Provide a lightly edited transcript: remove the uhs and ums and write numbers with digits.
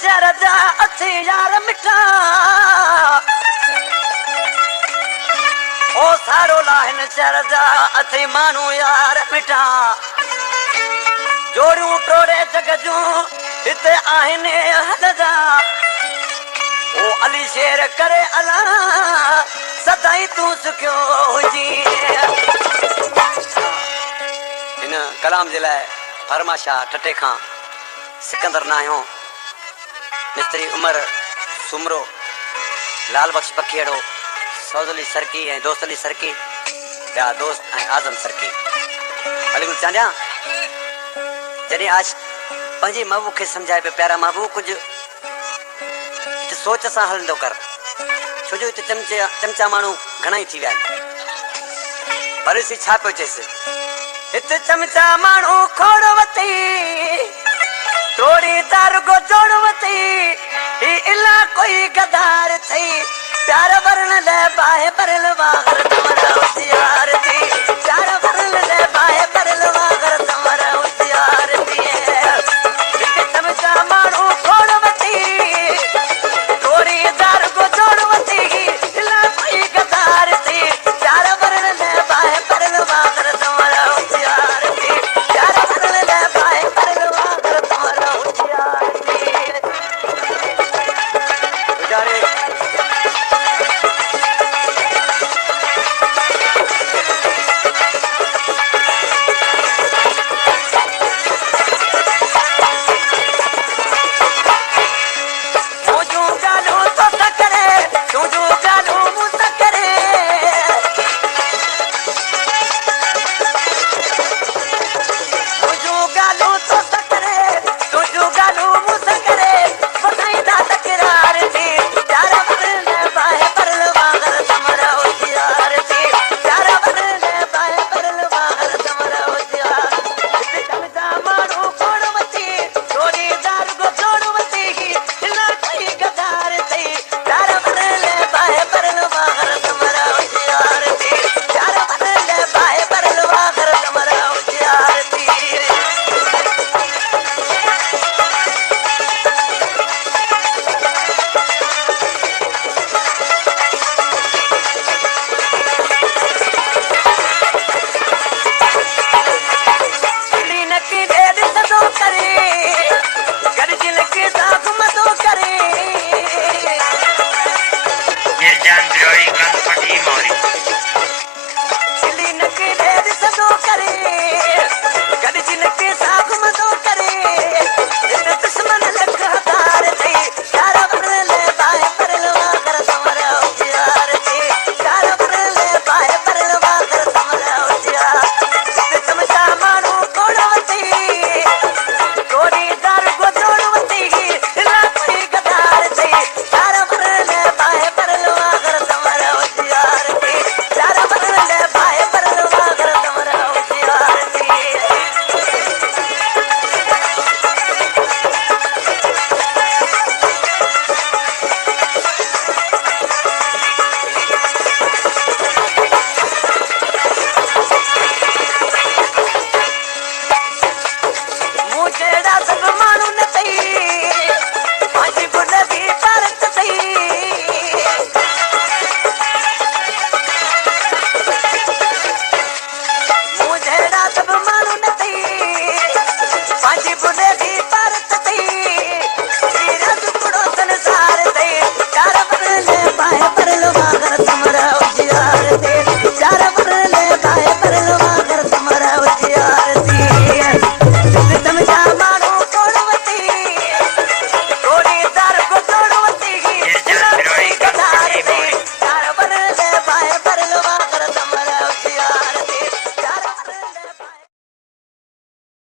शहर जा अथी यार मिठा ओ सारो लाहिन शहर जा अथी मानू यार मिठा जोड़ियूं टोड़े जग जूं हिते आहिनि हद जा ओ अली शेर करे अला सदाई तूं सुखियो हुजी इन कलाम जे लाइ फरमाशाह टटे खां सिकंदर नाहियो मिस्त्री उमर सुमरो लाल बख्श पखेड़ो सौद अली सरकी ऐं दोस्त अली सरकी ॿिया दोस्त ऐं आज़म सरकी अली गुल चांडिया जॾहिं आज पंहिंजे महबूब खे सम्झाए पियो प्यारा महबूब कुझु सोच सां हलंदो कर छो जो हिते चमचा माण्हू घणा ई थी विया आहिनि पर ॾिसी छा पियो चएसि हिते चमचा माण्हू खोड़ वती तोड़ी तारुगो जोड़ वती ही इला कोई गदार थई प्यार वरण ले बाहे परल वागर तुम्हारा होशियार